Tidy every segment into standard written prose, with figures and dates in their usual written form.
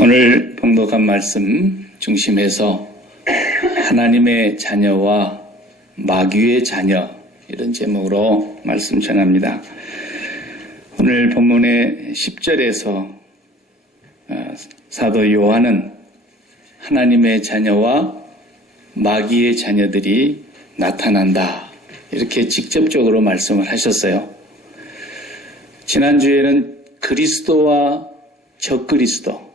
오늘 봉독한 말씀 중심에서 하나님의 자녀와 마귀의 자녀, 이런 제목으로 말씀 전합니다. 오늘 본문의 10절에서 사도 요한은 하나님의 자녀와 마귀의 자녀들이 나타난다, 이렇게 직접적으로 말씀을 하셨어요. 지난주에는 그리스도와 적그리스도,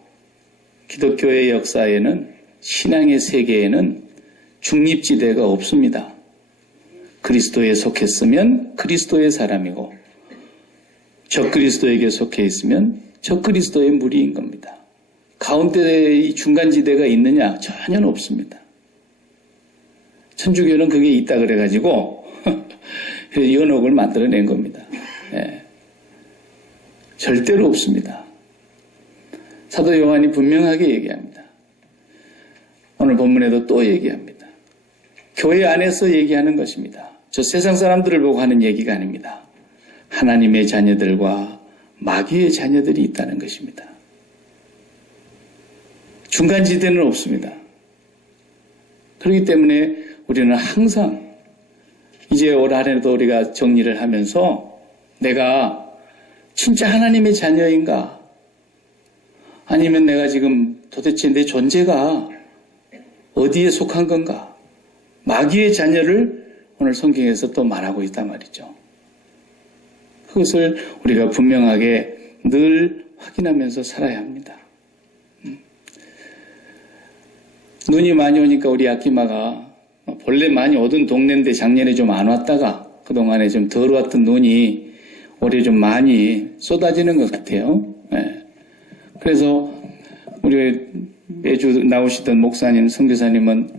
기독교의 역사에는, 신앙의 세계에는 중립지대가 없습니다. 그리스도에 속했으면 그리스도의 사람이고, 적그리스도에게 속해 있으면 적그리스도의 무리인 겁니다. 가운데에 이 중간지대가 있느냐? 전혀 없습니다. 천주교는 그게 있다 그래가지고 연옥을 만들어낸 겁니다. 절대로 없습니다. 사도 요한이 분명하게 얘기합니다. 오늘 본문에도 또 얘기합니다. 교회 안에서 얘기하는 것입니다. 저 세상 사람들을 보고 하는 얘기가 아닙니다. 하나님의 자녀들과 마귀의 자녀들이 있다는 것입니다. 중간지대는 없습니다. 그렇기 때문에 우리는 항상 이제 올 한해도 우리가 정리를 하면서 내가 진짜 하나님의 자녀인가? 아니면 내가 지금 도대체 내 존재가 어디에 속한 건가? 마귀의 자녀를 오늘 성경에서 또 말하고 있단 말이죠. 그것을 우리가 분명하게 늘 확인하면서 살아야 합니다. 눈이 많이 오니까 우리 아키마가 본래 많이 오던 동네인데 작년에 좀 안 왔다가 그동안에 좀 덜 왔던 눈이 올해 좀 많이 쏟아지는 것 같아요. 그래서 우리 매주 나오시던 목사님, 선교사님은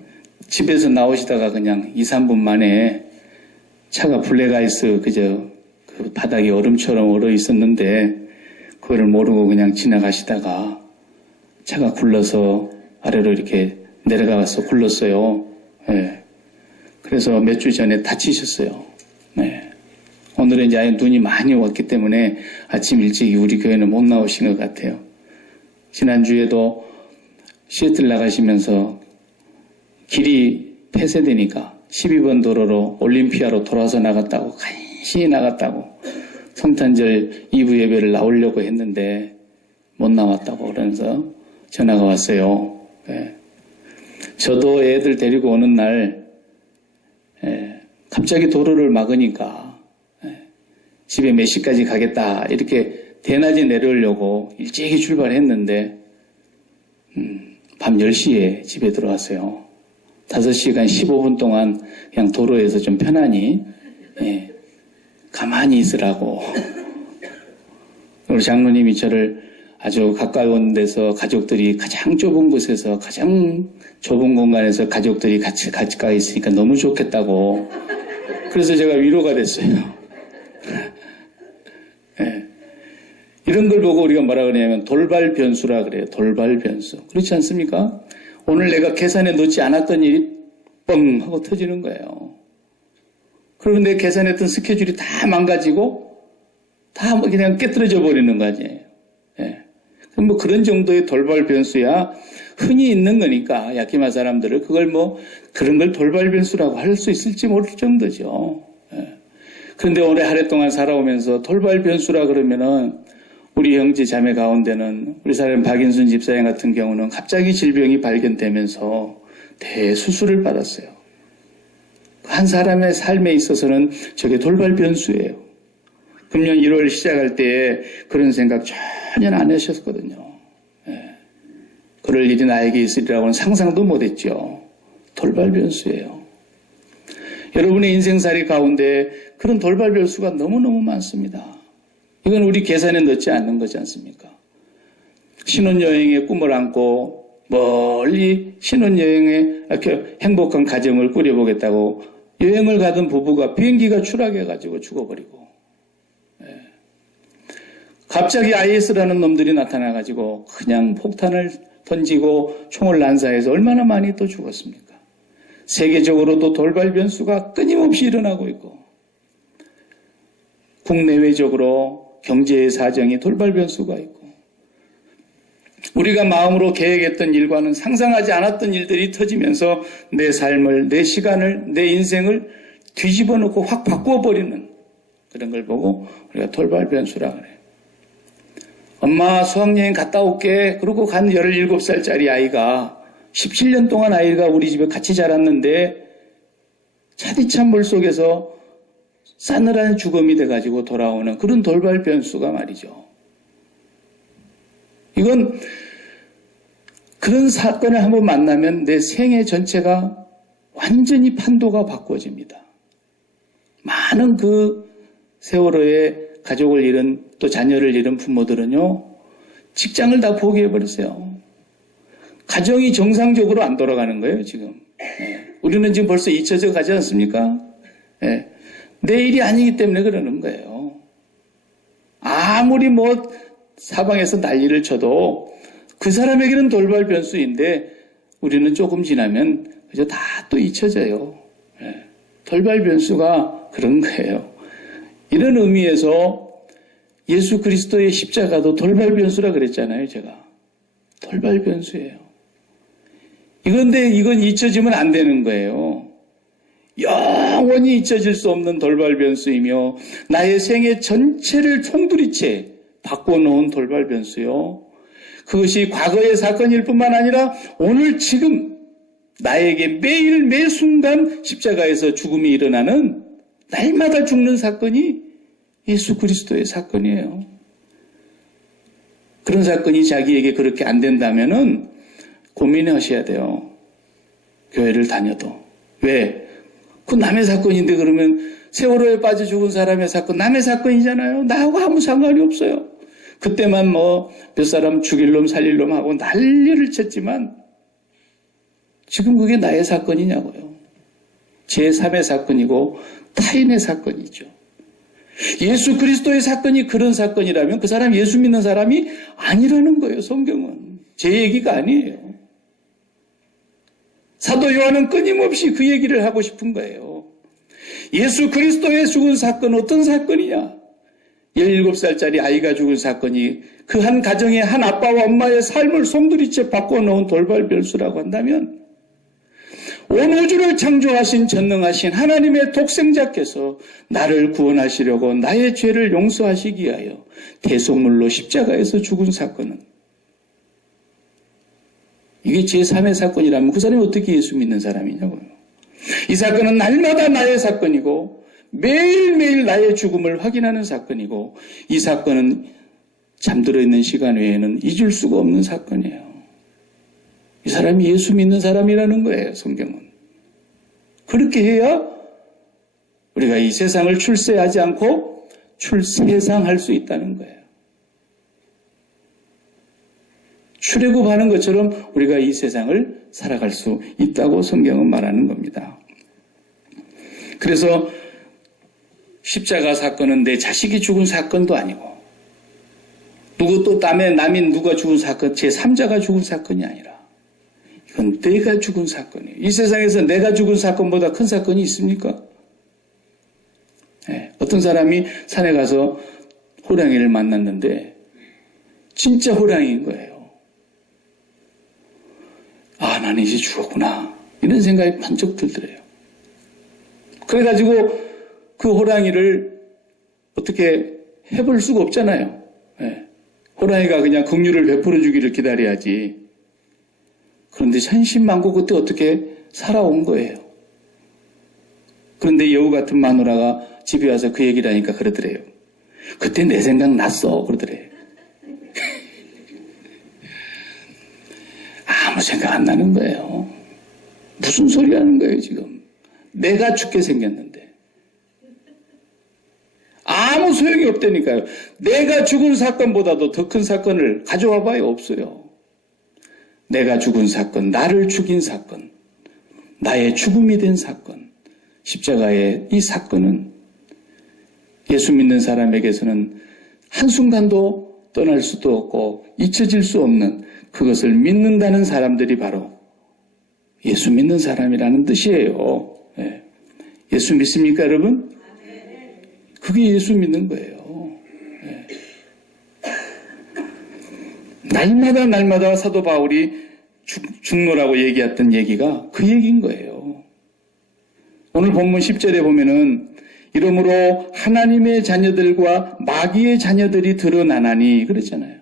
집에서 나오시다가 그냥 2, 3분 만에 차가 블랙아이스 그 바닥이 얼음처럼 얼어 있었는데 그거를 모르고 그냥 지나가시다가 차가 굴러서 아래로 이렇게 내려가서 굴렀어요. 그래서 몇 주 전에 다치셨어요. 오늘은 이제 눈이 많이 왔기 때문에 아침 일찍 우리 교회는 못 나오신 것 같아요. 지난주에도 시애틀 나가시면서 길이 폐쇄되니까 12번 도로로 올림피아로 돌아서 나갔다고, 간신히 나갔다고, 성탄절 2부 예배를 나오려고 했는데 못 나왔다고 그러면서 전화가 왔어요. 저도 애들 데리고 오는 날 갑자기 도로를 막으니까 집에 몇 시까지 가겠다 이렇게 대낮에 내려오려고 일찍이 출발했는데 밤 10시에 집에 들어왔어요. 5시간 15분 동안 그냥 도로에서 좀 편안히 가만히 있으라고 우리 장로님이 저를 아주 가까운 데서 가족들이 가장 좁은 곳에서 가장 좁은 공간에서 가족들이 같이 가 있으니까 너무 좋겠다고, 그래서 제가 위로가 됐어요. 이런 걸 보고 우리가 뭐라 그러냐면 돌발 변수라 그래요. 돌발 변수. 그렇지 않습니까? 오늘 내가 계산에 넣지 않았던 일이 뻥 하고 터지는 거예요. 그리고 내 계산했던 스케줄이 다 망가지고 다 그냥 깨트려져 버리는 거 아니에요. 그럼 뭐 그런 정도의 돌발 변수야 흔히 있는 거니까 야키마 사람들은 그걸 뭐 그런 걸 돌발 변수라고 할 수 있을지 모를 정도죠. 그런데 올해 한 해 동안 살아오면서 돌발 변수라 그러면은 우리 형제 자매 가운데는 우리 사람 박인순 집사님 같은 경우는 갑자기 질병이 발견되면서 대수술을 받았어요. 한 사람의 삶에 있어서는 저게 돌발 변수예요. 금년 1월 시작할 때에 그런 생각 전혀 안 하셨거든요. 그럴 일이 나에게 있으리라고는 상상도 못했죠. 돌발 변수예요. 여러분의 인생살이 가운데 그런 돌발 변수가 너무너무 많습니다. 이건 우리 계산에 넣지 않는 거지 않습니까? 신혼여행의 꿈을 안고 멀리 신혼여행에 이렇게 행복한 가정을 꾸려보겠다고 여행을 가던 부부가 비행기가 추락해가지고 죽어버리고, 갑자기 IS라는 놈들이 나타나가지고 그냥 폭탄을 던지고 총을 난사해서 얼마나 많이 또 죽었습니까? 세계적으로도 돌발 변수가 끊임없이 일어나고 있고, 국내외적으로 경제의 사정이 돌발 변수가 있고, 우리가 마음으로 계획했던 일과는 상상하지 않았던 일들이 터지면서 내 삶을, 내 시간을, 내 인생을 뒤집어 놓고 확 바꿔버리는 그런 걸 보고 우리가 돌발 변수라 그래요. 엄마 수학여행 갔다 올게. 그러고 간 17살짜리 아이가 17년 동안 아이가 우리 집에 같이 자랐는데 차디찬 물속에서 싸늘한 죽음이 돼가지고 돌아오는 그런 돌발 변수가 말이죠. 이건 그런 사건을 한번 만나면 내 생애 전체가 완전히 판도가 바꿔집니다. 많은 그 세월호에 가족을 잃은 또 자녀를 잃은 부모들은요, 직장을 다 포기해버렸어요. 가정이 정상적으로 안 돌아가는 거예요, 지금. 우리는 지금 벌써 잊혀져 가지 않습니까? 내일이 아니기 때문에 그러는 거예요. 아무리 사방에서 난리를 쳐도 그 사람에게는 돌발 변수인데 우리는 조금 지나면 그저 다 또 잊혀져요. 돌발 변수가 그런 거예요. 이런 의미에서 예수 그리스도의 십자가도 돌발 변수라 그랬잖아요, 제가. 돌발 변수예요. 이건 잊혀지면 안 되는 거예요. 영원히 잊혀질 수 없는 돌발 변수이며 나의 생애 전체를 총두리째 바꿔놓은 돌발 변수요. 그것이 과거의 사건일 뿐만 아니라 오늘 지금 나에게 매일 매 순간 십자가에서 죽음이 일어나는 날마다 죽는 사건이 예수 그리스도의 사건이에요. 그런 사건이 자기에게 그렇게 안 된다면은 고민하셔야 돼요. 교회를 다녀도. 왜? 그 남의 사건인데 그러면 세월호에 빠져 죽은 사람의 사건 남의 사건이잖아요. 나하고 아무 상관이 없어요. 그때만 몇 사람 죽일 놈 살릴 놈 하고 난리를 쳤지만 지금 그게 나의 사건이냐고요. 제3의 사건이고 타인의 사건이죠. 예수 그리스도의 사건이 그런 사건이라면 그 사람 예수 믿는 사람이 아니라는 거예요. 성경은. 제 얘기가 아니에요. 사도 요한은 끊임없이 그 얘기를 하고 싶은 거예요. 예수 그리스도의 죽은 사건 어떤 사건이냐? 17살짜리 아이가 죽은 사건이 그 한 가정의 한 아빠와 엄마의 삶을 송두리째 바꿔놓은 돌발 변수라고 한다면 온 우주를 창조하신 전능하신 하나님의 독생자께서 나를 구원하시려고 나의 죄를 용서하시기 위하여 대속물로 십자가에서 죽은 사건은 이게 제3의 사건이라면 그 사람이 어떻게 예수 믿는 사람이냐고요. 이 사건은 날마다 나의 사건이고 매일매일 나의 죽음을 확인하는 사건이고 이 사건은 잠들어 있는 시간 외에는 잊을 수가 없는 사건이에요. 이 사람이 예수 믿는 사람이라는 거예요. 성경은. 그렇게 해야 우리가 이 세상을 출세하지 않고 출세상할 수 있다는 거예요. 출애굽하는 것처럼 우리가 이 세상을 살아갈 수 있다고 성경은 말하는 겁니다. 그래서 십자가 사건은 내 자식이 죽은 사건도 아니고 누구 또 남인 누가 죽은 사건, 제3자가 죽은 사건이 아니라 이건 내가 죽은 사건이에요. 이 세상에서 내가 죽은 사건보다 큰 사건이 있습니까? 네, 어떤 사람이 산에 가서 호랑이를 만났는데 진짜 호랑이인 거예요. 아, 나는 이제 죽었구나. 이런 생각이 번쩍 들더래요. 그래가지고 그 호랑이를 어떻게 해볼 수가 없잖아요. 네. 호랑이가 그냥 긍휼을 베풀어 주기를 기다려야지. 그런데 천신만고 그때 어떻게 살아온 거예요. 그런데 여우 같은 마누라가 집에 와서 그 얘기를 하니까 그러더래요. 그때 내 생각 났어. 그러더래요. 아무 생각 안 나는 거예요. 무슨 소리 하는 거예요, 지금. 내가 죽게 생겼는데. 아무 소용이 없다니까요. 내가 죽은 사건보다도 더 큰 사건을 가져와 봐야 없어요. 내가 죽은 사건, 나를 죽인 사건, 나의 죽음이 된 사건, 십자가의 이 사건은 예수 믿는 사람에게서는 한순간도 떠날 수도 없고 잊혀질 수 없는 그것을 믿는다는 사람들이 바로 예수 믿는 사람이라는 뜻이에요. 예. 예수 믿습니까, 여러분? 그게 예수 믿는 거예요. 예. 날마다 사도 바울이 죽노라고 얘기했던 얘기가 그 얘기인 거예요. 오늘 본문 10절에 보면은 이러므로 하나님의 자녀들과 마귀의 자녀들이 드러나나니 그랬잖아요.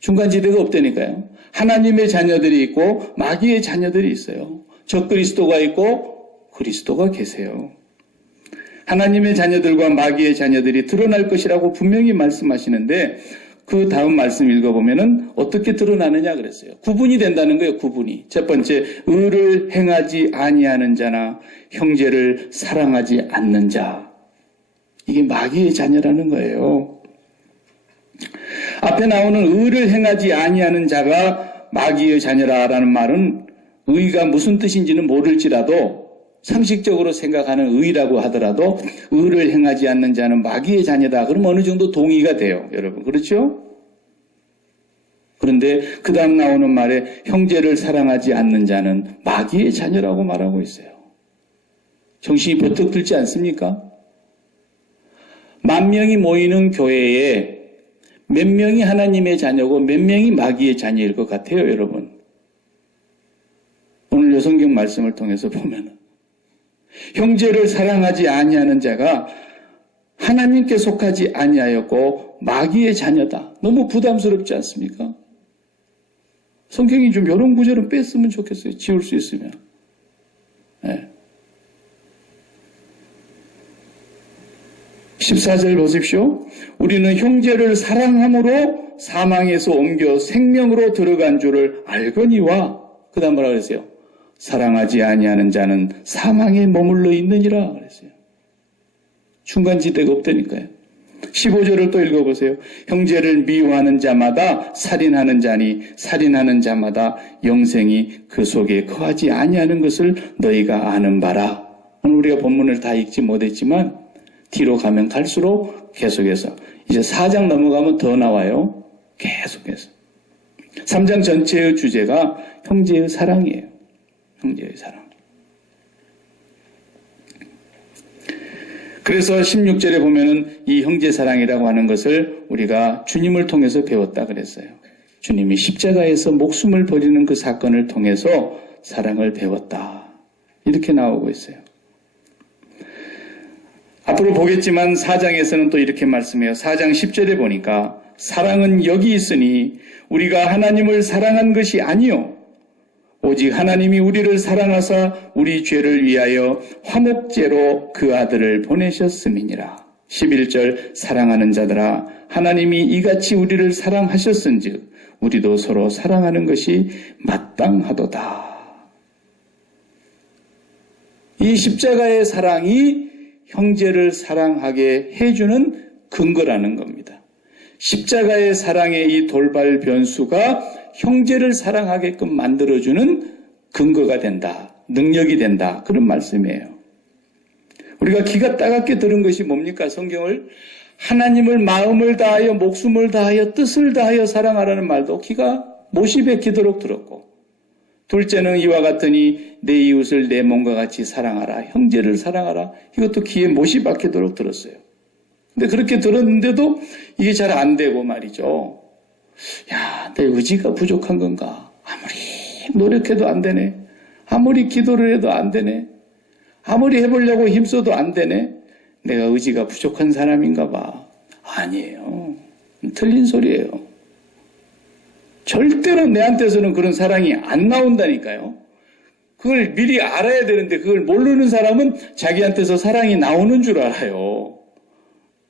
중간지대가 없다니까요. 하나님의 자녀들이 있고 마귀의 자녀들이 있어요. 적그리스도가 있고 그리스도가 계세요. 하나님의 자녀들과 마귀의 자녀들이 드러날 것이라고 분명히 말씀하시는데 그 다음 말씀 읽어보면은 어떻게 드러나느냐 그랬어요. 구분이 된다는 거예요. 구분이. 첫 번째, 의를 행하지 아니하는 자나 형제를 사랑하지 않는 자. 이게 마귀의 자녀라는 거예요. 앞에 나오는 의를 행하지 아니하는 자가 마귀의 자녀라라는 말은 의가 무슨 뜻인지는 모를지라도 상식적으로 생각하는 의라고 하더라도 의를 행하지 않는 자는 마귀의 자녀다. 그러면 어느 정도 동의가 돼요. 여러분. 그렇죠? 그런데 그 다음 나오는 말에 형제를 사랑하지 않는 자는 마귀의 자녀라고 말하고 있어요. 정신이 버뜩 들지 않습니까? 10,000명이 모이는 교회에 몇 명이 하나님의 자녀고 몇 명이 마귀의 자녀일 것 같아요, 여러분. 오늘 요 성경 말씀을 통해서 보면 형제를 사랑하지 아니하는 자가 하나님께 속하지 아니하였고 마귀의 자녀다. 너무 부담스럽지 않습니까? 성경이 좀 이런 구절은 뺐으면 좋겠어요. 지울 수 있으면. 네. 14절 보십시오. 우리는 형제를 사랑함으로 사망에서 옮겨 생명으로 들어간 줄을 알거니와 그 다음 뭐라 그랬어요? 사랑하지 아니하는 자는 사망에 머물러 있느니라 그랬어요. 중간지대가 없다니까요. 15절을 또 읽어보세요. 형제를 미워하는 자마다 살인하는 자니 살인하는 자마다 영생이 그 속에 거하지 아니하는 것을 너희가 아는 바라. 오늘 우리가 본문을 다 읽지 못했지만 뒤로 가면 갈수록 계속해서 이제 4장 넘어가면 더 나와요. 계속해서 3장 전체의 주제가 형제의 사랑이에요. 형제의 사랑. 그래서 16절에 보면은 이 형제 사랑이라고 하는 것을 우리가 주님을 통해서 배웠다 그랬어요. 주님이 십자가에서 목숨을 버리는 그 사건을 통해서 사랑을 배웠다. 이렇게 나오고 있어요. 앞으로 보겠지만 4장에서는 또 이렇게 말씀해요. 4장 10절에 보니까 사랑은 여기 있으니 우리가 하나님을 사랑한 것이 아니요 오직 하나님이 우리를 사랑하사 우리 죄를 위하여 화목제로 그 아들을 보내셨음이니라. 11절 사랑하는 자들아 하나님이 이같이 우리를 사랑하셨은즉 우리도 서로 사랑하는 것이 마땅하도다. 이 십자가의 사랑이 형제를 사랑하게 해주는 근거라는 겁니다. 십자가의 사랑의 이 돌발 변수가 형제를 사랑하게끔 만들어주는 근거가 된다. 능력이 된다. 그런 말씀이에요. 우리가 기가 따갑게 들은 것이 뭡니까? 성경을 하나님을 마음을 다하여 목숨을 다하여 뜻을 다하여 사랑하라는 말도 기가 못이 박히도록 들었고 둘째는 이와 같으니 내 이웃을 내 몸과 같이 사랑하라. 형제를 사랑하라. 이것도 귀에 못이 박히도록 들었어요. 근데 그렇게 들었는데도 이게 잘 안 되고 말이죠. 야, 내 의지가 부족한 건가? 아무리 노력해도 안 되네. 아무리 기도를 해도 안 되네. 아무리 해보려고 힘써도 안 되네. 내가 의지가 부족한 사람인가 봐. 아니에요. 틀린 소리예요. 절대로 내한테서는 그런 사랑이 안 나온다니까요. 그걸 미리 알아야 되는데 그걸 모르는 사람은 자기한테서 사랑이 나오는 줄 알아요.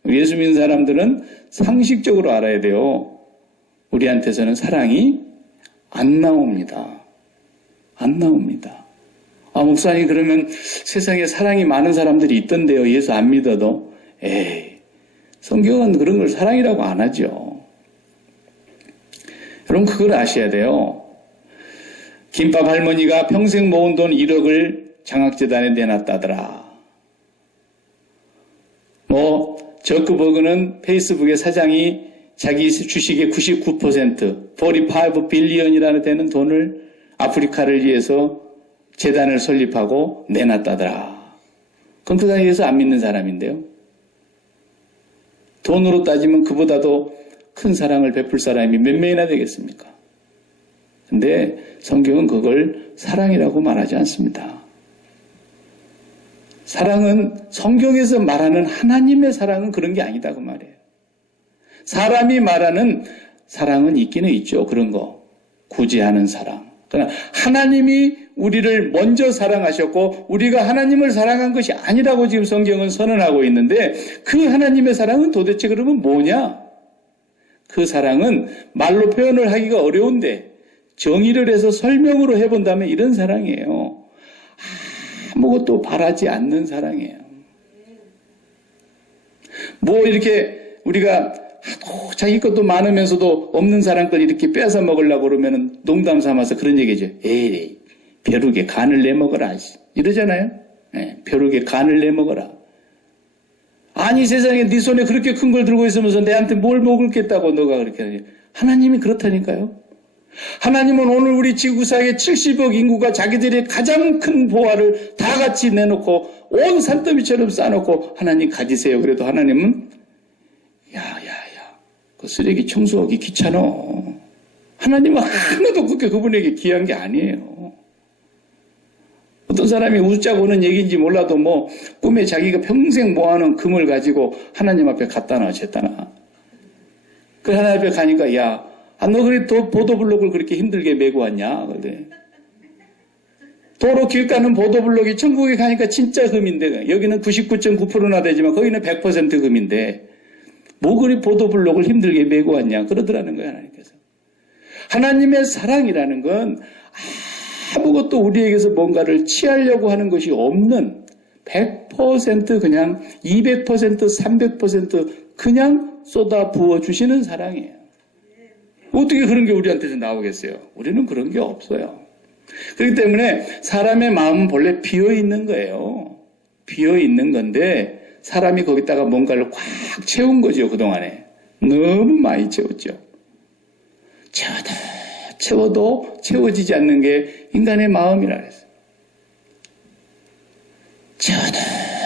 예수 믿는 사람들은 상식적으로 알아야 돼요. 우리한테서는 사랑이 안 나옵니다. 안 나옵니다. 아, 목사님 그러면 세상에 사랑이 많은 사람들이 있던데요. 예수 안 믿어도. 에이, 성경은 그런 걸 사랑이라고 안 하죠. 여러분 그걸 아셔야 돼요. 김밥 할머니가 평생 모은 돈 1억을 장학재단에 내놨다더라. 저크버그는 페이스북의 사장이 자기 주식의 99%, 45 빌리언이라는 되는 돈을 아프리카를 위해서 재단을 설립하고 내놨다더라. 그럼 그 사이에서 안 믿는 사람인데요. 돈으로 따지면 그보다도 큰 사랑을 베풀 사람이 몇 명이나 되겠습니까? 근데 성경은 그걸 사랑이라고 말하지 않습니다. 사랑은 성경에서 말하는 하나님의 사랑은 그런 게 아니다 그 말이에요. 사람이 말하는 사랑은 있기는 있죠. 그런 거. 구제하는 사랑. 그러나 하나님이 우리를 먼저 사랑하셨고 우리가 하나님을 사랑한 것이 아니라고 지금 성경은 선언하고 있는데 그 하나님의 사랑은 도대체 그러면 뭐냐? 그 사랑은 말로 표현을 하기가 어려운데 정의를 해서 설명으로 해본다면 이런 사랑이에요. 아무것도 바라지 않는 사랑이에요. 뭐 이렇게 우리가 자기 것도 많으면서도 없는 사람 걸 이렇게 뺏어 먹으려고 그러면 농담 삼아서 그런 얘기죠. 에이, 벼룩에 간을 내먹어라. 이러잖아요. 네, 벼룩에 간을 내먹어라. 아니 세상에 네 손에 그렇게 큰 걸 들고 있으면서 내한테 뭘 먹을겠다고 너가 그렇게 하냐. 하나님이 그렇다니까요. 하나님은 오늘 우리 지구상의 70억 인구가 자기들의 가장 큰 보화를 다 같이 내놓고 온 산더미처럼 싸놓고 하나님 가지세요. 그래도 하나님은 그 쓰레기 청소하기 귀찮아. 하나님은 하나도 그분에게 귀한 게 아니에요. 어떤 사람이 웃자고 오는 얘기인지 몰라도 뭐 꿈에 자기가 평생 모아놓은 금을 가지고 하나님 앞에 갖다 놔 쟀다 놔. 그 하나님 앞에 가니까 너 그래 보도블록을 그렇게 힘들게 메고 왔냐? 그래. 도로 길 가는 보도블록이 천국에 가니까 진짜 금인데 여기는 99.9%나 되지만 거기는 100% 금인데 뭐 그리 보도블록을 힘들게 메고 왔냐? 그러더라는 거예요, 하나님께서. 하나님의 사랑이라는 건 아무것도 우리에게서 뭔가를 취하려고 하는 것이 없는 100% 그냥 200% 300% 그냥 쏟아 부어주시는 사랑이에요. 어떻게 그런 게 우리한테서 나오겠어요? 우리는 그런 게 없어요. 그렇기 때문에 사람의 마음은 본래 비어있는 거예요. 비어있는 건데 사람이 거기다가 뭔가를 꽉 채운 거죠. 그동안에. 너무 많이 채웠죠. 채워도 채워지지 않는 게 인간의 마음이라 그랬어요.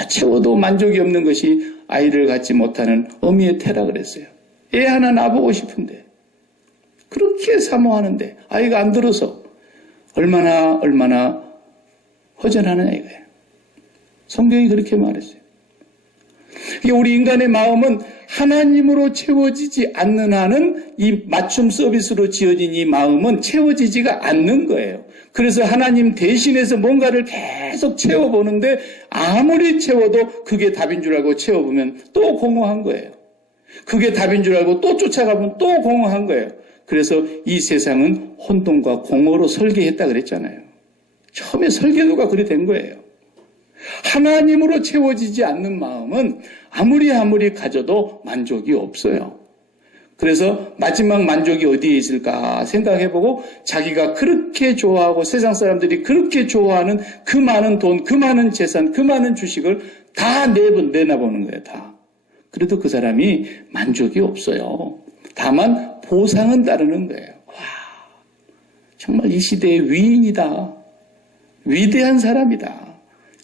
채워도 만족이 없는 것이 아이를 갖지 못하는 어미의 태라 그랬어요. 애 하나 낳아보고 싶은데 그렇게 사모하는데 아이가 안 들어서 얼마나 허전하느냐 이거예요. 성경이 그렇게 말했어요. 우리 인간의 마음은 하나님으로 채워지지 않는 한은 이 맞춤 서비스로 지어진 이 마음은 채워지지가 않는 거예요. 그래서 하나님 대신해서 뭔가를 계속 채워보는데 아무리 채워도 그게 답인 줄 알고 채워보면 또 공허한 거예요. 그게 답인 줄 알고 또 쫓아가면 또 공허한 거예요. 그래서 이 세상은 혼돈과 공허로 설계했다 그랬잖아요. 처음에 설계도가 그리 된 거예요. 하나님으로 채워지지 않는 마음은 아무리 가져도 만족이 없어요. 그래서 마지막 만족이 어디에 있을까 생각해보고 자기가 그렇게 좋아하고 세상 사람들이 그렇게 좋아하는 그 많은 돈, 그 많은 재산, 그 많은 주식을 다 내놔보는 거예요. 다. 그래도 그 사람이 만족이 없어요. 다만 보상은 따르는 거예요. 와, 정말 이 시대의 위인이다. 위대한 사람이다.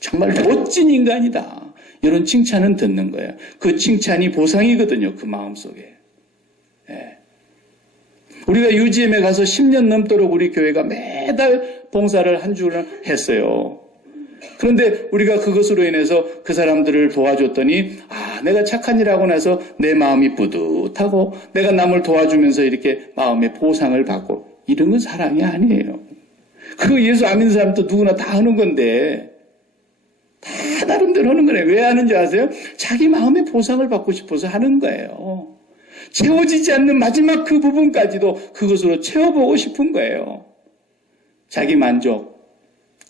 정말 멋진 인간이다. 이런 칭찬은 듣는 거예요. 그 칭찬이 보상이거든요. 그 마음속에. 예. 우리가 UGM에 가서 10년 넘도록 우리 교회가 매달 봉사를 한 주를 했어요. 그런데 우리가 그것으로 인해서 그 사람들을 도와줬더니 내가 착한 일 하고 나서 내 마음이 뿌듯하고 내가 남을 도와주면서 이렇게 마음의 보상을 받고 이런 건 사랑이 아니에요. 그거 예수 안 믿는 사람도 누구나 다 하는 건데 다 나름대로 하는 거예요. 왜 하는지 아세요? 자기 마음의 보상을 받고 싶어서 하는 거예요. 채워지지 않는 마지막 그 부분까지도 그것으로 채워보고 싶은 거예요. 자기 만족,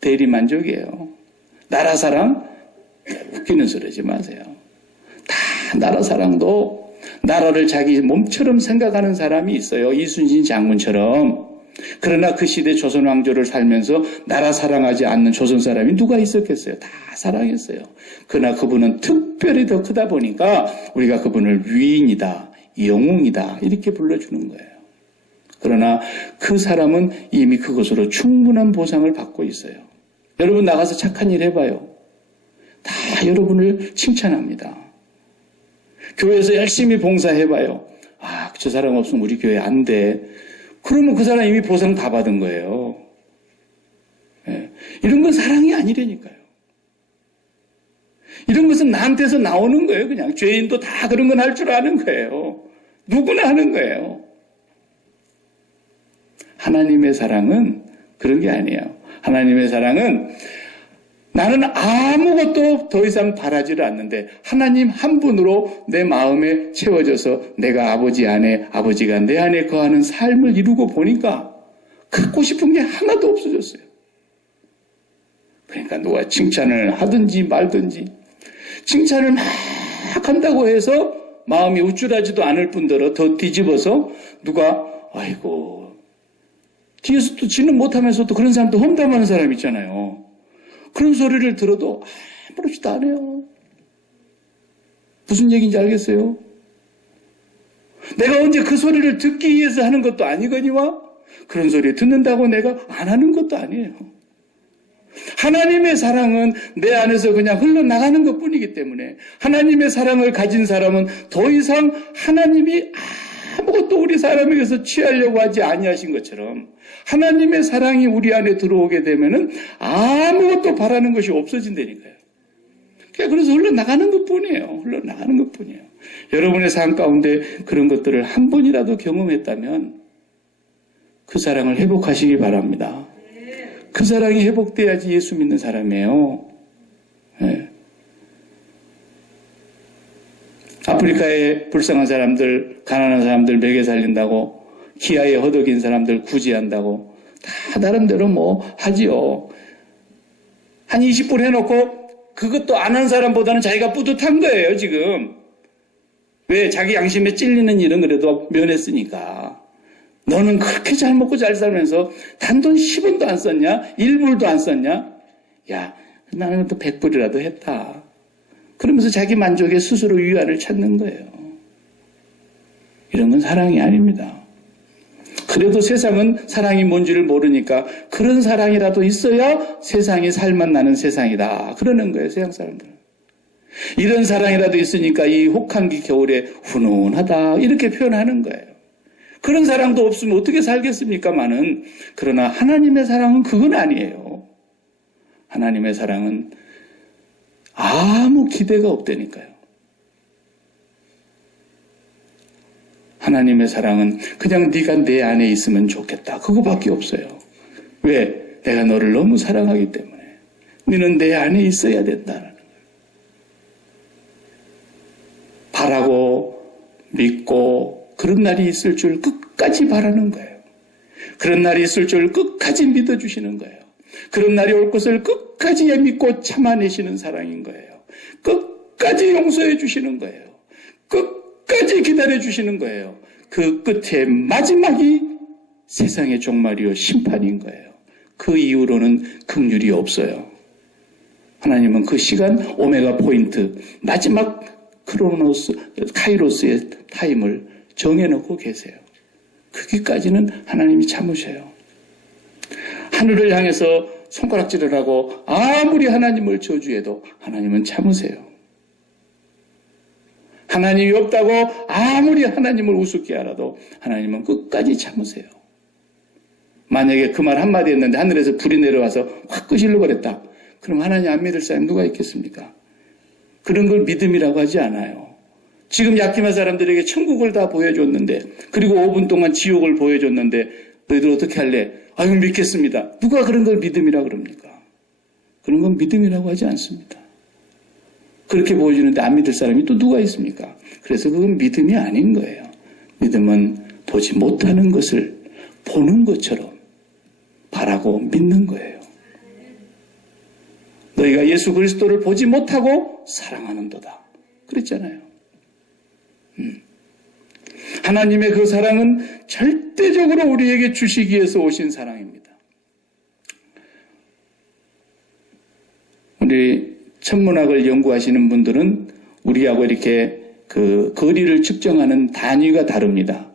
대리 만족이에요. 나라 사랑, 웃기는 소리 하지 마세요. 다 나라 사랑도 나라를 자기 몸처럼 생각하는 사람이 있어요. 이순신 장군처럼. 그러나 그 시대 조선 왕조를 살면서 나라 사랑하지 않는 조선 사람이 누가 있었겠어요? 다 사랑했어요. 그러나 그분은 특별히 더 크다 보니까 우리가 그분을 위인이다, 영웅이다 이렇게 불러주는 거예요. 그러나 그 사람은 이미 그것으로 충분한 보상을 받고 있어요. 여러분 나가서 착한 일 해봐요. 다 여러분을 칭찬합니다. 교회에서 열심히 봉사해봐요. 아, 저 사람 없으면 우리 교회 안 돼. 그러면 그 사람 이미 보상 다 받은 거예요. 예. 이런 건 사랑이 아니라니까요. 이런 것은 나한테서 나오는 거예요. 그냥 죄인도 다 그런 건 할 줄 아는 거예요. 누구나 하는 거예요. 하나님의 사랑은 그런 게 아니에요. 하나님의 사랑은 나는 아무것도 더 이상 바라지를 않는데 하나님 한 분으로 내 마음에 채워져서 내가 아버지 안에, 아버지가 내 안에 거하는 삶을 이루고 보니까 갖고 싶은 게 하나도 없어졌어요. 그러니까 누가 칭찬을 하든지 말든지 칭찬을 막 한다고 해서 마음이 우쭐하지도 않을 뿐더러 더 뒤집어서 누가 아이고 뒤에서 또 지는 못하면서도 그런 사람도 험담하는 사람 있잖아요. 그런 소리를 들어도 아무렇지도 않아요. 무슨 얘기인지 알겠어요? 내가 언제 그 소리를 듣기 위해서 하는 것도 아니거니와 그런 소리 듣는다고 내가 안 하는 것도 아니에요. 하나님의 사랑은 내 안에서 그냥 흘러나가는 것뿐이기 때문에 하나님의 사랑을 가진 사람은 더 이상 하나님이 아무것도 우리 사람에게서 취하려고 하지 아니하신 것처럼 하나님의 사랑이 우리 안에 들어오게 되면은 아무것도 바라는 것이 없어진다니까요. 그래서 흘러나가는 것뿐이에요. 흘러나가는 것뿐이에요. 여러분의 삶 가운데 그런 것들을 한 번이라도 경험했다면 그 사랑을 회복하시기 바랍니다. 그 사랑이 회복돼야지 예수 믿는 사람이에요. 네. 아프리카의 불쌍한 사람들, 가난한 사람들 먹여 살린다고, 기아에 허덕인 사람들 구제한다고 다 나름대로 뭐 하지요. 한 20불 해놓고 그것도 안 한 사람보다는 자기가 뿌듯한 거예요, 지금. 왜? 자기 양심에 찔리는 일은 그래도 면했으니까. 너는 그렇게 잘 먹고 잘 살면서 단돈 10원도 안 썼냐? 1불도 안 썼냐? 야, 나는 또 100불이라도 했다. 그러면서 자기 만족에 스스로 위안을 찾는 거예요. 이런 건 사랑이 아닙니다. 그래도 세상은 사랑이 뭔지를 모르니까 그런 사랑이라도 있어야 세상이 살맛 나는 세상이다. 그러는 거예요, 세상 사람들은. 이런 사랑이라도 있으니까 이 혹한기 겨울에 훈훈하다. 이렇게 표현하는 거예요. 그런 사랑도 없으면 어떻게 살겠습니까마는. 그러나 하나님의 사랑은 그건 아니에요. 하나님의 사랑은 아무 기대가 없다니까요. 하나님의 사랑은 그냥 네가 내 안에 있으면 좋겠다. 그거밖에 없어요. 왜? 내가 너를 너무 사랑하기 때문에. 너는 내 안에 있어야 된다는 거예요. 바라고 믿고 그런 날이 있을 줄 끝까지 바라는 거예요. 그런 날이 있을 줄 끝까지 믿어주시는 거예요. 그런 날이 올 것을 끝까지 믿고 참아내시는 사랑인 거예요. 끝까지 용서해 주시는 거예요. 끝까지 기다려 주시는 거예요. 그 끝에 마지막이 세상의 종말이요 심판인 거예요. 그 이후로는 긍휼이 없어요. 하나님은 그 시간 오메가 포인트 마지막 카이로스의 타임을 정해놓고 계세요. 거기까지는 하나님이 참으셔요. 하늘을 향해서 손가락질을 하고 아무리 하나님을 저주해도 하나님은 참으세요. 하나님이 없다고 아무리 하나님을 우습게 알아도 하나님은 끝까지 참으세요. 만약에 그 말 한마디 했는데 하늘에서 불이 내려와서 확 끄시려고 그랬다. 그럼 하나님 안 믿을 사람이 누가 있겠습니까? 그런 걸 믿음이라고 하지 않아요. 지금 야키마 사람들에게 천국을 다 보여줬는데 그리고 5분 동안 지옥을 보여줬는데 너희들 어떻게 할래? 아유 믿겠습니다. 누가 그런 걸 믿음이라고 그럽니까? 그런 건 믿음이라고 하지 않습니다. 그렇게 보여주는데 안 믿을 사람이 또 누가 있습니까? 그래서 그건 믿음이 아닌 거예요. 믿음은 보지 못하는 것을 보는 것처럼 바라고 믿는 거예요. 너희가 예수 그리스도를 보지 못하고 사랑하는도다. 그랬잖아요. 하나님의 그 사랑은 절대적으로 우리에게 주시기 위해서 오신 사랑입니다. 우리 천문학을 연구하시는 분들은 우리하고 이렇게 그 거리를 측정하는 단위가 다릅니다.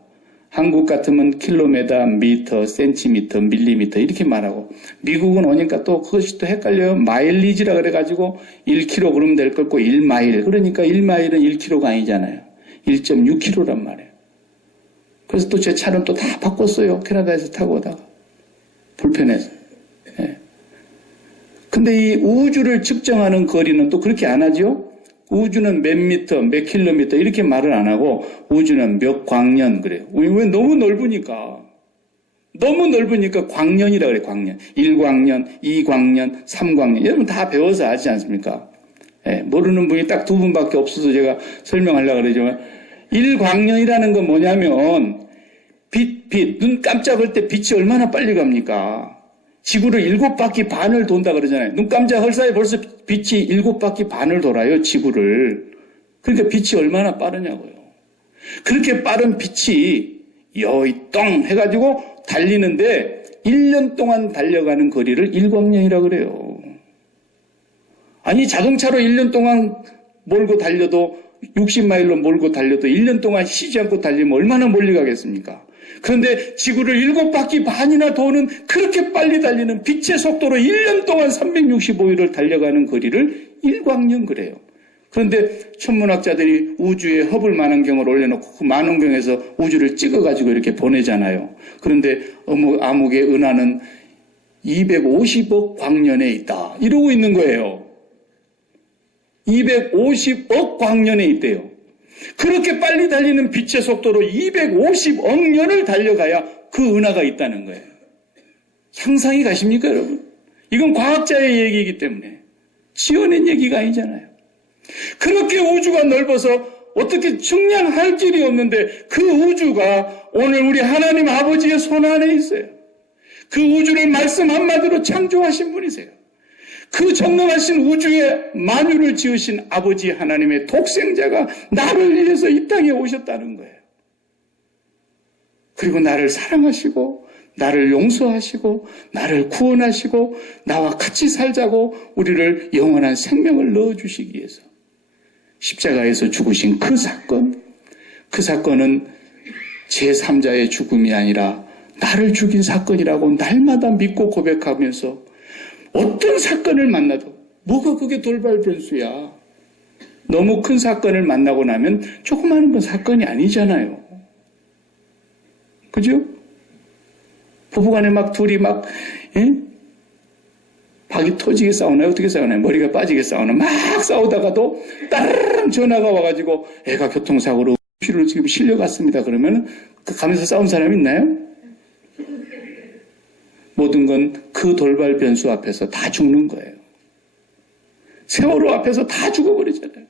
한국 같으면 킬로미터, 미터, 센티미터, 밀리미터 이렇게 말하고 미국은 오니까 또 그것이 또 헷갈려요. 마일리지라 그래가지고 1km 그러면 될 것 같고 1마일. 그러니까 1마일은 1km가 아니잖아요. 1.6km란 말이에요. 그래서 또 제 차는 또 다 바꿨어요. 캐나다에서 타고 오다가. 불편해서. 예. 근데 이 우주를 측정하는 거리는 또 그렇게 안 하죠? 우주는 몇 미터, 몇 킬로미터 이렇게 말을 안 하고 우주는 몇 광년 그래요. 왜? 너무 넓으니까. 너무 넓으니까 광년이라 그래요. 광년. 1광년, 2광년, 3광년. 여러분 다 배워서 아시지 않습니까? 예, 모르는 분이 딱 두 분밖에 없어서 제가 설명하려고 그러지만 1광년이라는 건 뭐냐면 눈 깜짝할 때 빛이 얼마나 빨리 갑니까? 지구를 7바퀴 반을 돈다 그러잖아요. 눈 깜짝할 사이에 벌써 빛이 7바퀴 반을 돌아요, 지구를. 그러니까 빛이 얼마나 빠르냐고요. 그렇게 빠른 빛이 여의똥 해가지고 달리는데 1년 동안 달려가는 거리를 1광년이라고 그래요. 아니 자동차로 1년 동안 몰고 달려도 60마일로 몰고 달려도 1년 동안 쉬지 않고 달리면 얼마나 멀리 가겠습니까? 그런데 지구를 7바퀴 반이나 도는 그렇게 빨리 달리는 빛의 속도로 1년 동안 365일을 달려가는 거리를 1광년 그래요. 그런데 천문학자들이 우주에 허블 망원경을 올려놓고 그 망원경에서 우주를 찍어가지고 이렇게 보내잖아요. 그런데 암흑의 은하는 250억 광년에 있다. 이러고 있는 거예요. 250억 광년에 있대요. 그렇게 빨리 달리는 빛의 속도로 250억 년을 달려가야 그 은하가 있다는 거예요. 상상이 가십니까, 여러분? 이건 과학자의 얘기이기 때문에 지어낸 얘기가 아니잖아요. 그렇게 우주가 넓어서 어떻게 측량할 길이 없는데 그 우주가 오늘 우리 하나님 아버지의 손 안에 있어요. 그 우주를 말씀 한마디로 창조하신 분이세요. 그 전능하신 우주의 만유를 지으신 아버지 하나님의 독생자가 나를 위해서 이 땅에 오셨다는 거예요. 그리고 나를 사랑하시고 나를 용서하시고 나를 구원하시고 나와 같이 살자고 우리를 영원한 생명을 넣어주시기 위해서 십자가에서 죽으신 그 사건은 제3자의 죽음이 아니라 나를 죽인 사건이라고 날마다 믿고 고백하면서 어떤 사건을 만나도 뭐가 그게 돌발 변수야. 너무 큰 사건을 만나고 나면 조그마한 건 사건이 아니잖아요. 그죠? 부부간에 둘이 박이 터지게 싸우나요? 어떻게 싸우나요? 머리가 빠지게 싸우나? 막 싸우다가도 따르릉 전화가 와가지고 애가 교통사고로 응급실로 지금 실려갔습니다. 그러면 가면서 싸운 사람 있나요? 모든 건 그 돌발 변수 앞에서 다 죽는 거예요. 세월호 앞에서 다 죽어버리잖아요.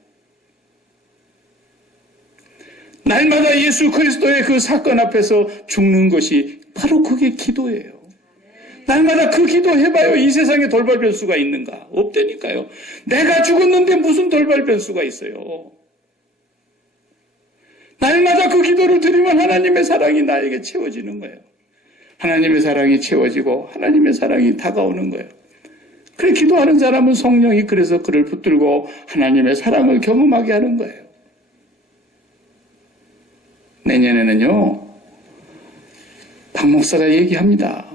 날마다 예수 그리스도의 그 사건 앞에서 죽는 것이 바로 그게 기도예요. 날마다 그 기도 해봐요. 이 세상에 돌발 변수가 있는가? 없다니까요. 내가 죽었는데 무슨 돌발 변수가 있어요. 날마다 그 기도를 드리면 하나님의 사랑이 나에게 채워지는 거예요. 하나님의 사랑이 채워지고 하나님의 사랑이 다가오는 거예요. 그래 기도하는 사람은 성령이 그래서 그를 붙들고 하나님의 사랑을 경험하게 하는 거예요. 내년에는요. 박 목사가 얘기합니다.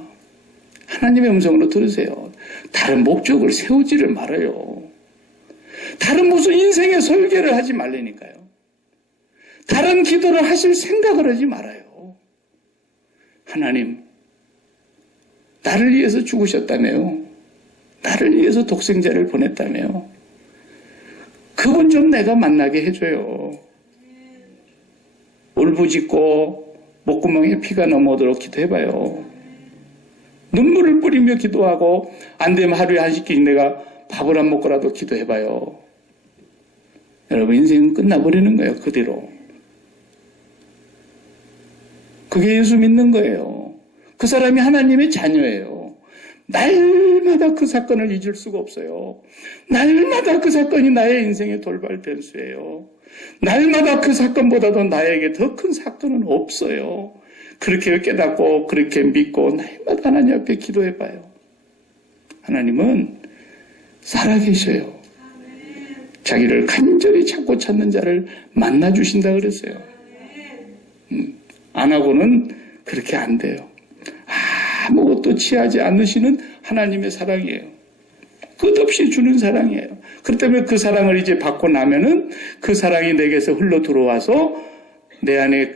하나님의 음성으로 들으세요. 다른 목적을 세우지를 말아요. 다른 무슨 인생의 설계를 하지 말라니까요. 다른 기도를 하실 생각을 하지 말아요. 하나님, 나를 위해서 죽으셨다며요. 나를 위해서 독생자를 보냈다며요. 그분 좀 내가 만나게 해줘요. 울부짖고 목구멍에 피가 넘어오도록 기도해봐요. 눈물을 뿌리며 기도하고 안 되면 하루에 한 끼씩 내가 밥을 안 먹고라도 기도해봐요. 여러분 인생은 끝나버리는 거예요. 그대로. 그게 예수 믿는 거예요. 그 사람이 하나님의 자녀예요. 날마다 그 사건을 잊을 수가 없어요. 날마다 그 사건이 나의 인생의 돌발 변수예요. 날마다 그 사건보다도 나에게 더 큰 사건은 없어요. 그렇게 깨닫고 그렇게 믿고 날마다 하나님 앞에 기도해봐요. 하나님은 살아계셔요. 자기를 간절히 찾고 찾는 자를 만나주신다 그랬어요. 안 하고는 그렇게 안 돼요. 아무것도 취하지 않으시는 하나님의 사랑이에요. 끝없이 주는 사랑이에요. 그렇기 때문에 그 사랑을 이제 받고 나면은 그 사랑이 내게서 흘러 들어와서 내 안에,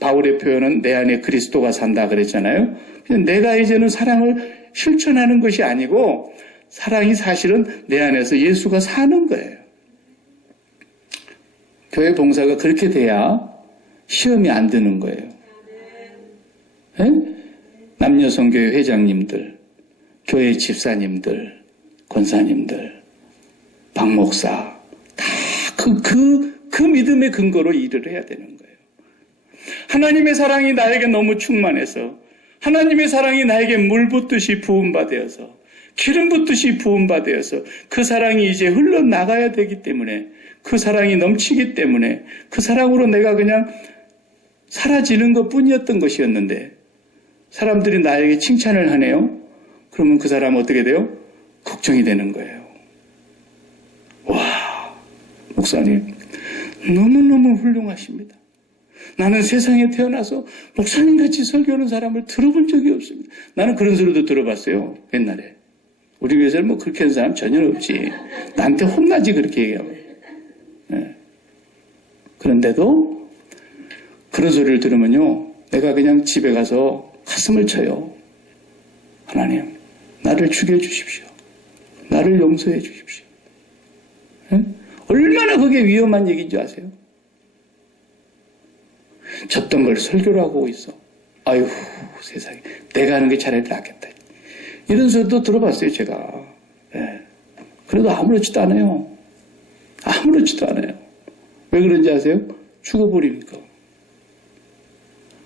바울의 표현은 내 안에 그리스도가 산다 그랬잖아요. 내가 이제는 사랑을 실천하는 것이 아니고 사랑이 사실은 내 안에서 예수가 사는 거예요. 교회 봉사가 그렇게 돼야 시험이 안 드는 거예요. 네? 남녀성교회 회장님들, 교회 집사님들, 권사님들, 박목사 다 그 믿음의 근거로 일을 해야 되는 거예요. 하나님의 사랑이 나에게 너무 충만해서 하나님의 사랑이 나에게 물 붓듯이 부음받아서 기름 붓듯이 부음받아서 그 사랑이 이제 흘러나가야 되기 때문에 그 사랑이 넘치기 때문에 그 사랑으로 내가 그냥 사라지는 것뿐이었던 것이었는데 사람들이 나에게 칭찬을 하네요. 그러면 그 사람 어떻게 돼요? 걱정이 되는 거예요. 와, 목사님 너무너무 훌륭하십니다. 나는 세상에 태어나서 목사님같이 설교하는 사람을 들어본 적이 없습니다. 나는 그런 소리도 들어봤어요. 옛날에. 우리 교회에서는 뭐 그렇게 하는 사람 전혀 없지. 나한테 혼나지 그렇게 얘기하면. 네. 그런데도 그런 소리를 들으면요. 내가 그냥 집에 가서 가슴을 쳐요. 하나님, 나를 죽여주십시오. 나를 용서해 주십시오. 네? 얼마나 그게 위험한 얘기인 줄 아세요? 졌던 걸 설교를 하고 있어. 아유, 세상에. 내가 하는 게 차라리 낫겠다. 이런 소리도 들어봤어요, 제가. 네. 그래도 아무렇지도 않아요. 아무렇지도 않아요. 왜 그런지 아세요? 죽어버리니까.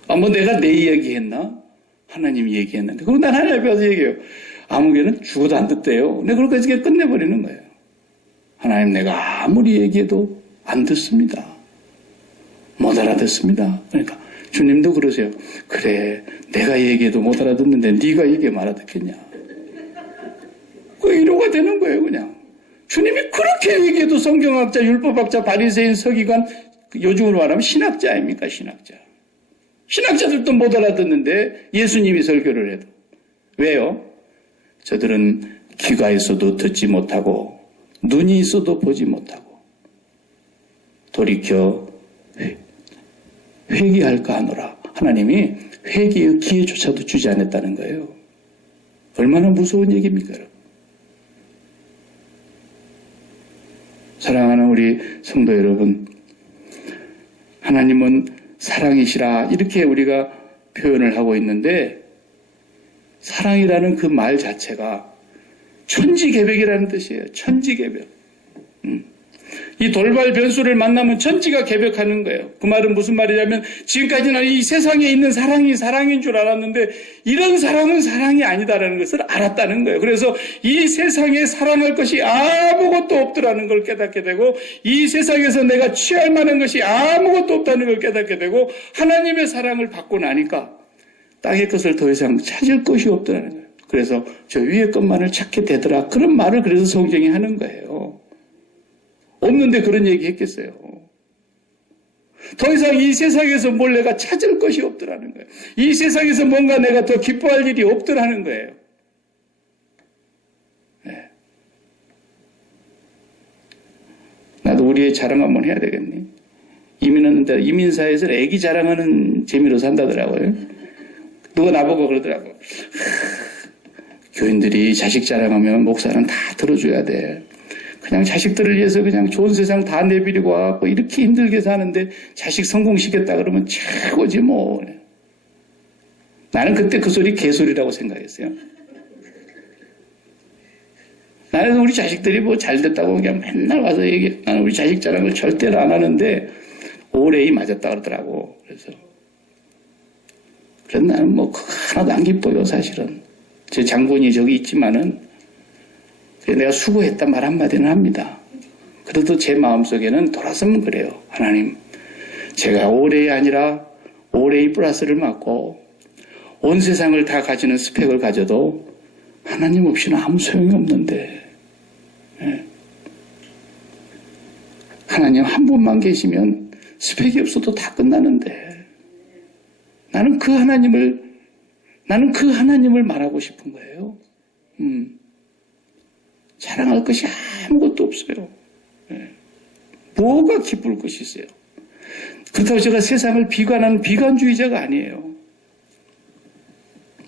뭐 내가 내 이야기 했나? 하나님이 얘기했는데. 그리고 난 하나님 앞에 와서 얘기해요. 아무 개는 죽어도 안 듣대요. 근데 그렇게 해서 끝내버리는 거예요. 하나님, 내가 아무리 얘기해도 안 듣습니다. 못 알아듣습니다. 그러니까 주님도 그러세요. 그래, 내가 얘기해도 못 알아듣는데 네가 얘기하면 알아듣겠냐. 그 위로가 되는 거예요, 그냥. 주님이 그렇게 얘기해도 성경학자, 율법학자, 바리새인, 서기관, 요즘으로 말하면 신학자 아닙니까, 신학자. 신학자들도 못 알아듣는데 예수님이 설교를 해도. 왜요? 저들은 귀가 있어도 듣지 못하고 눈이 있어도 보지 못하고 돌이켜 회개할까 하노라. 하나님이 회개의 기회조차도 주지 않았다는 거예요. 얼마나 무서운 얘기입니까, 여러분? 사랑하는 우리 성도 여러분, 하나님은 사랑이시라 이렇게 우리가 표현을 하고 있는데 사랑이라는 그 말 자체가 천지개벽이라는 뜻이에요. 천지개벽. 이 돌발 변수를 만나면 천지가 개벽하는 거예요. 그 말은 무슨 말이냐면 지금까지는 이 세상에 있는 사랑이 사랑인 줄 알았는데 이런 사랑은 사랑이 아니다라는 것을 알았다는 거예요. 그래서 이 세상에 사랑할 것이 아무것도 없더라는 걸 깨닫게 되고 이 세상에서 내가 취할 만한 것이 아무것도 없다는 걸 깨닫게 되고 하나님의 사랑을 받고 나니까 땅의 것을 더 이상 찾을 것이 없더라는 거예요. 그래서 저 위의 것만을 찾게 되더라. 그런 말을 그래서 성경이 하는 거예요. 없는데 그런 얘기 했겠어요. 더 이상 이 세상에서 뭘 내가 찾을 것이 없더라는 거예요. 이 세상에서 뭔가 내가 더 기뻐할 일이 없더라는 거예요. 네. 나도 우리의 자랑 한번 해야 되겠니? 이민사에서 애기 자랑하는 재미로 산다더라고요. 누가 나보고 그러더라고. 교인들이 자식 자랑하면 목사는 다 들어줘야 돼. 그냥 자식들을 위해서 그냥 좋은 세상 다 내비리고 와갖고 이렇게 힘들게 사는데 자식 성공시켰다 그러면 최고지 뭐. 나는 그때 그 소리 개소리라고 생각했어요. 나는 우리 자식들이 뭐 잘됐다고 그냥 맨날 와서 얘기해. 나는 우리 자식 자랑을 절대로 안 하는데 오레이 맞았다 그러더라고. 그래서 나는 뭐 하나도 안 기뻐요, 사실은. 제 장본이 저기 있지만은 내가 수고했다 말 한마디는 합니다. 그래도 제 마음속에는 돌아서면 그래요. 하나님, 제가 오레이 아니라 오레이 플러스를 맞고 온 세상을 다 가지는 스펙을 가져도 하나님 없이는 아무 소용이 없는데 네. 하나님 한 분만 계시면 스펙이 없어도 다 끝나는데 나는 그 하나님을 말하고 싶은 거예요. 자랑할 것이 아무것도 없어요. 네. 뭐가 기쁠 것이 있어요. 그렇다고 제가 세상을 비관하는 비관주의자가 아니에요.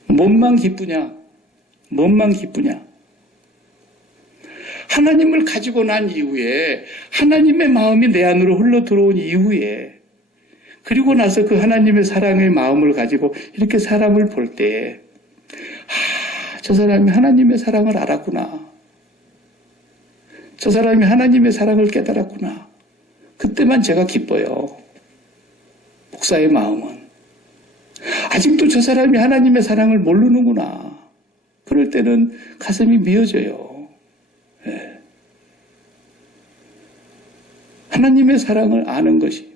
몸만 기쁘냐? 몸만 기쁘냐? 하나님을 가지고 난 이후에 하나님의 마음이 내 안으로 흘러 들어온 이후에 그리고 나서 그 하나님의 사랑의 마음을 가지고 이렇게 사람을 볼 때 저 사람이 하나님의 사랑을 알았구나. 저 사람이 하나님의 사랑을 깨달았구나. 그때만 제가 기뻐요. 목사의 마음은. 아직도 저 사람이 하나님의 사랑을 모르는구나. 그럴 때는 가슴이 미어져요. 네. 하나님의 사랑을 아는 것이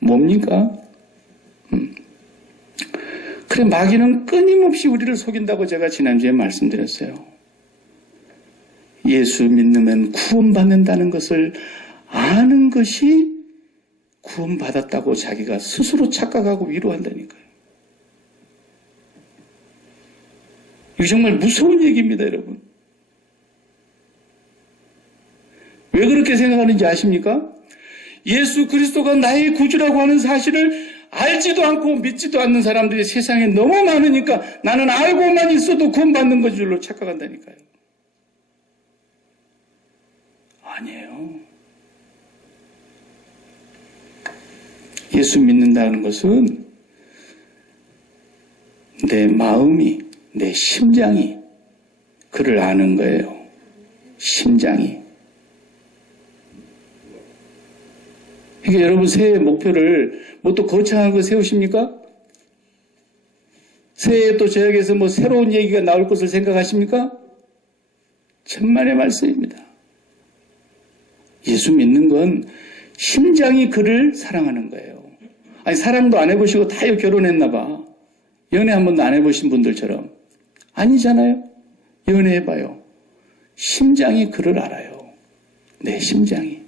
뭡니까? 그래, 마귀는 끊임없이 우리를 속인다고 제가 지난주에 말씀드렸어요. 예수 믿으면 구원받는다는 것을 아는 것이 구원받았다고 자기가 스스로 착각하고 위로한다니까요. 이게 정말 무서운 얘기입니다, 여러분. 왜 그렇게 생각하는지 아십니까? 예수 그리스도가 나의 구주라고 하는 사실을 알지도 않고 믿지도 않는 사람들이 세상에 너무 많으니까 나는 알고만 있어도 구원받는 것 줄로 착각한다니까요. 아니에요. 예수 믿는다는 것은 내 마음이, 내 심장이 그를 아는 거예요. 심장이. 그러니까 여러분 새해 목표를 뭐 또 거창한 거 세우십니까? 새해에 또 저에게서 뭐 새로운 얘기가 나올 것을 생각하십니까? 천만의 말씀입니다. 예수 믿는 건 심장이 그를 사랑하는 거예요. 아니 사랑도 안 해보시고 다 결혼했나 봐. 연애 한 번도 안 해보신 분들처럼. 아니잖아요. 연애해봐요. 심장이 그를 알아요. 내 심장이.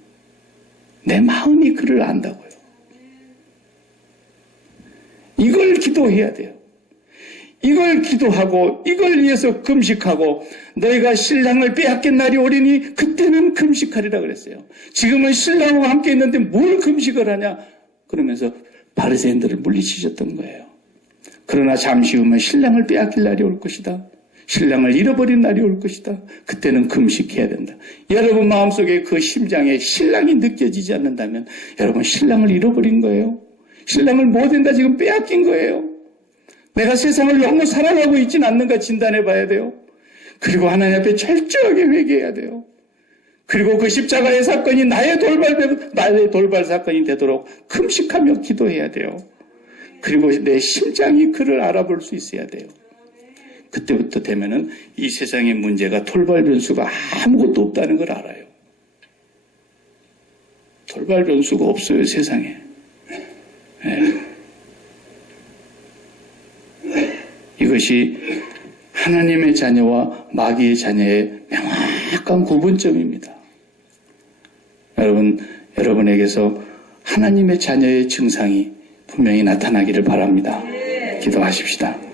내 마음이 그를 안다고요. 이걸 기도해야 돼요. 이걸 기도하고 이걸 위해서 금식하고 너희가 신랑을 빼앗긴 날이 오리니 그때는 금식하리라 그랬어요. 지금은 신랑과 함께 있는데 뭘 금식을 하냐? 그러면서 바리새인들을 물리치셨던 거예요. 그러나 잠시 후면 신랑을 빼앗길 날이 올 것이다. 신랑을 잃어버린 날이 올 것이다. 그때는 금식해야 된다. 여러분 마음속에 그 심장에 신랑이 느껴지지 않는다면 여러분 신랑을 잃어버린 거예요. 신랑을 못 된다 지금 빼앗긴 거예요. 내가 세상을 너무 사랑하고 있진 않는가 진단해 봐야 돼요. 그리고 하나님 앞에 철저하게 회개해야 돼요. 그리고 그 십자가의 사건이 나의 돌발 사건이 되도록 금식하며 기도해야 돼요. 그리고 내 심장이 그를 알아볼 수 있어야 돼요. 그때부터 되면은 이 세상의 문제가 돌발 변수가 아무것도 없다는 걸 알아요. 돌발 변수가 없어요, 세상에. 네. 이것이 하나님의 자녀와 마귀의 자녀의 명확한 구분점입니다. 여러분에게서 하나님의 자녀의 증상이 분명히 나타나기를 바랍니다. 기도하십시다.